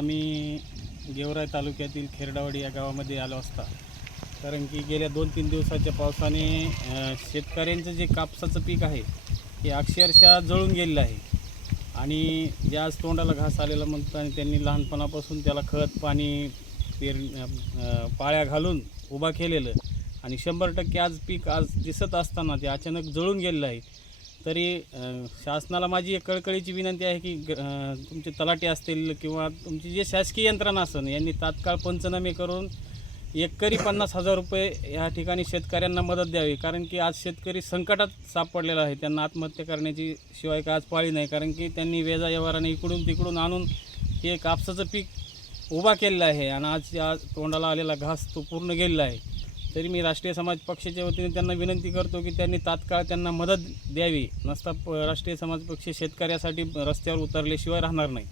मी गेवराई तालुक्यातील खेरडावाडी या गावामध्ये आलो असता. कारण की गेल्या दोन तीन दिवसाच्या पावसाने शेतकऱ्यांचं जे कापसाचं पीक आहे हे अक्षरशः जळून गेलेलं आहे. आणि जे आज तोंडाला घास आलेला म्हणतो आणि त्यांनी लहानपणापासून त्याला खत पाणी पेर पाळ्या घालून उभा केलेलं. आणि शंभर टक्के आज पीक आज दिसत असताना ते अचानक जळून गेलेलं आहे. तरी अ, शासनाला माझी एक कळकळीची विनंती आहे की ग- अ, तुमचे तलाटे असतील किंवा तुमची जे शासकीय यंत्रणा असेल यांनी तात्काळ पंचनामे करून एकरी पन्नास हजार रुपये या ठिकाणी शेतकऱ्यांना मदत द्यावी. कारण की आज शेतकरी संकटात सापडलेला आहे. त्यांना आत्महत्या करण्याची शिवाय का आज पाळी नाही. कारण की त्यांनी वेजा व्यवहाराने इकडून तिकडून आणून हे कापसाचं पीक उभा केलेलं आहे. आणि आज या तोंडाला आलेला घास तो पूर्ण गेलेला आहे. तरी मी राष्ट्रीय समाज पक्षाच्या वतीने त्यांना विनंती करतो की त्यांनी तात्काळ त्यांना मदत द्यावी. नसता प- राष्ट्रीय समाज पक्ष शेतकऱ्यासाठी रस्त्यावर उतरल्याशिवाय राहणार नाही.